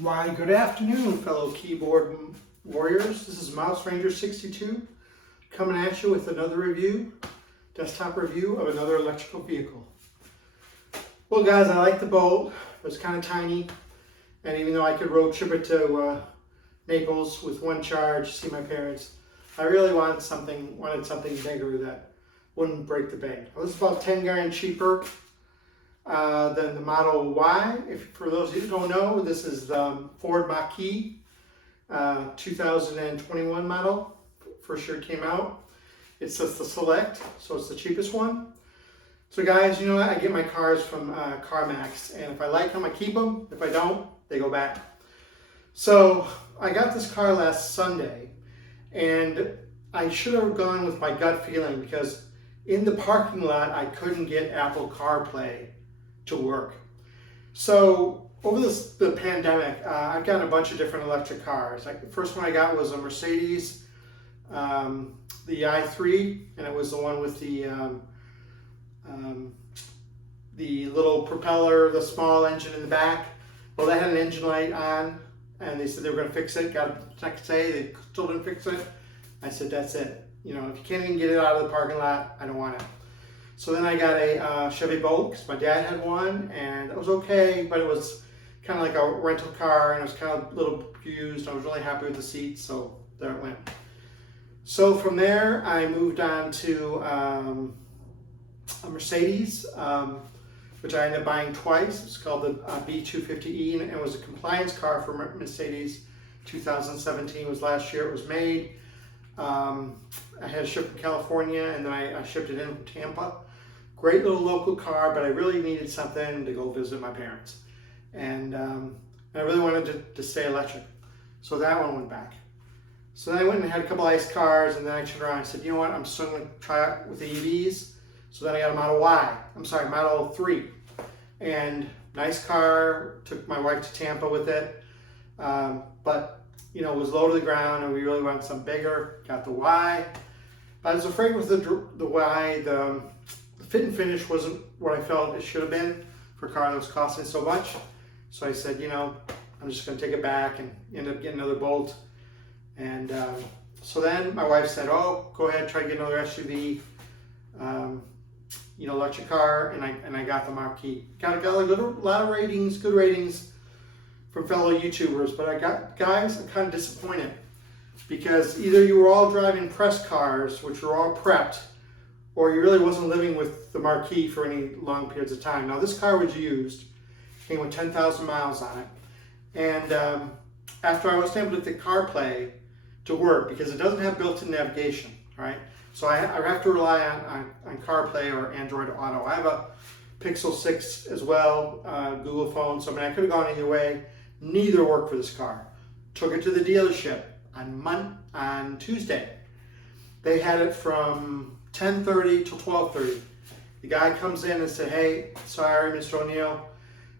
Why, good afternoon, fellow keyboard warriors. This is Mouse Ranger 62 coming at you with another review, desktop review of another electrical vehicle. Well, guys, I like the Bolt. It's kind of tiny, and even though I could road trip it to Naples with one charge, see my parents, I really wanted something bigger that wouldn't break the bank. Well, this is about 10 grand cheaper than the Model Y. For those of you who don't know, this is the Ford Mach-E 2021 model. First year it came out. It's just the Select, so it's the cheapest one. So guys, you know what? I get my cars from CarMax, and if I like them, I keep them. If I don't, they go back. So I got this car last Sunday, and I should have gone with my gut feeling because in the parking lot, I couldn't get Apple Carplay to work. So over the pandemic, I've gotten a bunch of different electric cars. Like the first one I got was a Mercedes, the i3, and it was the one with the little propeller, the small engine in the back. Well, that had an engine light on, and they said they were going to fix it. Got it the next day, they still didn't fix it. I said, that's it. You know, if you can't even get it out of the parking lot, I don't want it. So then I got a Chevy Bolt because my dad had one, and it was okay, but it was kind of like a rental car, and it was kind of a little used. I was really happy with the seats, so there it went. So from there, I moved on to a Mercedes, which I ended up buying twice. It's called the B250E, and it was a compliance car for Mercedes. 2017 was last year it was made. I had it shipped from California, and then I shipped it in from Tampa. Great little local car, but I really needed something to go visit my parents. And I really wanted to stay electric. So that one went back. So then I went and had a couple ICE cars, and then I turned around and said, you know what, I'm still going to try it with the EVs. So then I got a Model 3. And nice car, took my wife to Tampa with it. But you know, it was low to the ground, and we really wanted something bigger. Got the Y. I was afraid with the Y, the fit and finish wasn't what I felt it should have been for a car that was costing so much. So I said, you know, I'm just going to take it back and end up getting another Bolt. And so then my wife said, oh, go ahead, try to get another SUV, you know, electric car, and I got the Mach-E. Got a lot of ratings, good ratings from fellow YouTubers, but guys, I'm kind of disappointed because either you were all driving press cars, which were all prepped, or you really wasn't living with the Mach-E for any long periods of time. Now this car was used, came with 10,000 miles on it, and after I was able to get the CarPlay to work, because it doesn't have built-in navigation, right? So I have to rely on CarPlay or Android Auto. I have a Pixel 6 as well, Google phone, so I mean I could have gone either way. Neither worked for this car. Took it to the dealership on Tuesday. They had it from 10:30 to 12:30. The guy comes in and said, hey, sorry, Mr. O'Neill,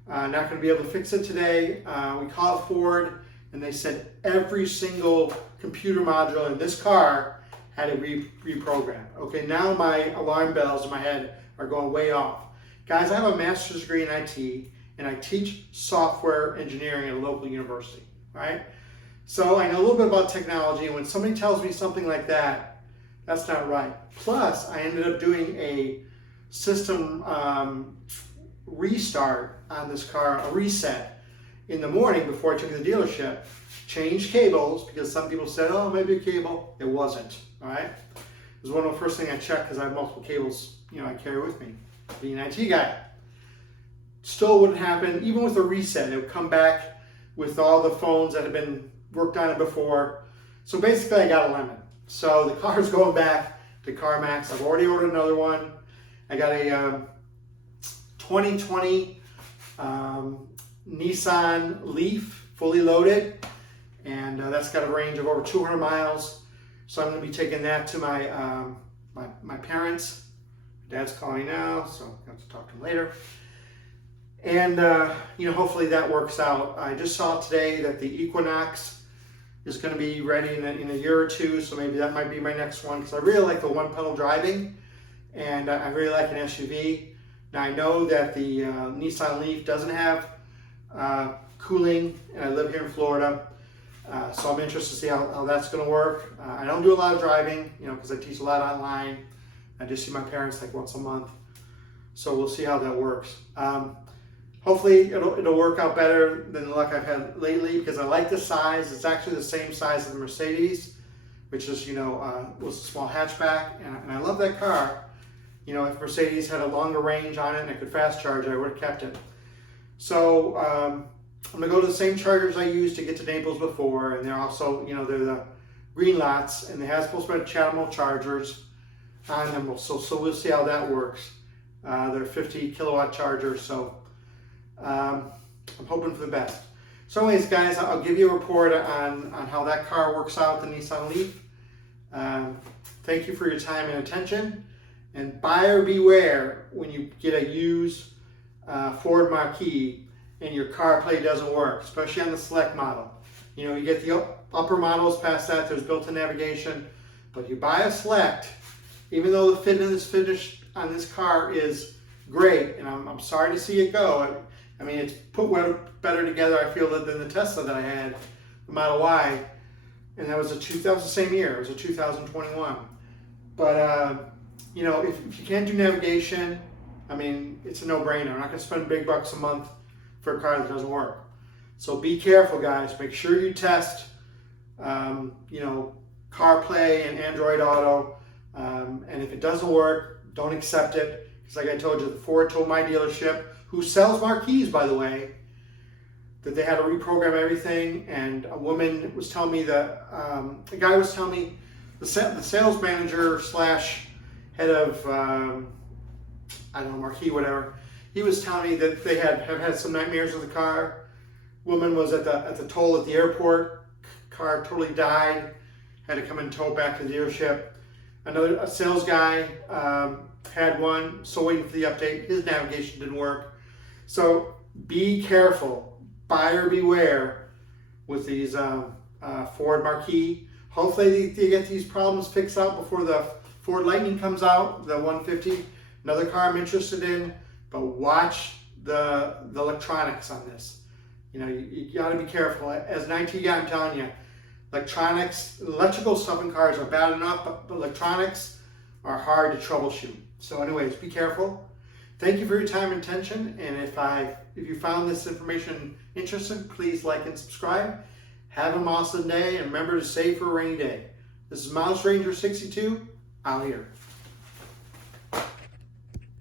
not going to be able to fix it today. We called Ford, and they said every single computer module in this car had to reprogram. Okay, now my alarm bells in my head are going way off. Guys, I have a master's degree in IT, and I teach software engineering at a local university, right? So I know a little bit about technology, and when somebody tells me something like that, that's not right. Plus, I ended up doing a system restart on this car, a reset, in the morning before I took it to the dealership. Changed cables, because some people said, oh, maybe a cable. It wasn't, all right? It was one of the first things I checked because I have multiple cables, you know, I carry with me, being an IT guy. Still wouldn't happen. Even with a reset, it would come back with all the phones that had been worked on it before. So basically I got a lemon. So the car's going back to CarMax. I've already ordered another one. I got a 2020 Nissan Leaf, fully loaded. And that's got a range of over 200 miles. So I'm going to be taking that to my parents. Dad's calling now, so I have to talk to him later. And, you know, hopefully that works out. I just saw today that the Equinox is going to be ready in a year or two, so maybe that might be my next one, because I really like the one-pedal driving, and I really like an SUV. Now I know that the Nissan Leaf doesn't have cooling, and I live here in Florida. So I'm interested to see how that's going to work. I don't do a lot of driving, you know, because I teach a lot online. I just see my parents like once a month. So we'll see how that works. Hopefully it'll work out better than the luck I've had lately, because I like the size. It's actually the same size as the Mercedes, which is, you know, was a small hatchback, and I love that car. You know, if Mercedes had a longer range on it and I could fast charge it, I would have kept it. So I'm gonna go to the same chargers I used to get to Naples before, and they're also, you know, they're the green lots, and they have supposed to be Chatamo chargers on them. So we'll see how that works. They're 50 kilowatt chargers, so I'm hoping for the best. So anyways, guys, I'll give you a report on how that car works out, the Nissan Leaf. Thank you for your time and attention. And buyer beware when you get a used Ford Mach-E and your CarPlay doesn't work, especially on the Select model. You know, you get the upper models past that, there's built-in navigation, but you buy a Select, even though the finish on this car is great, and I'm sorry to see it go. I mean, it's put better together, I feel, than the Tesla that I had, the Model Y, and that was the same year, it was a 2021. But, you know, if you can't do navigation, I mean, it's a no-brainer. I'm not going to spend big bucks a month for a car that doesn't work. So be careful, guys. Make sure you test, you know, CarPlay and Android Auto, and if it doesn't work, don't accept it. Because like I told you, Ford told my dealership, who sells Mach-E's, by the way, that they had to reprogram everything. And a woman was telling me that, the guy was telling me, the sales manager slash head of, I don't know, Mach-E, whatever, he was telling me that they have had some nightmares with the car. Woman was at the toll at the airport, car totally died, had to come and tow it back to the dealership. A sales guy had one, still waiting for the update. His navigation didn't work. So be careful, buyer beware with these Ford Mach-E. Hopefully they get these problems fixed out before the Ford Lightning comes out, the 150. Another car I'm interested in, but watch the electronics on this. You know, you got to be careful. As an IT guy, I'm telling you, electrical stuff in cars are bad enough, but electronics are hard to troubleshoot. So anyways, be careful. Thank you for your time and attention. And if you found this information interesting, please like and subscribe. Have an awesome day, and remember to save for a rainy day. This is Mouse Ranger 62, out here.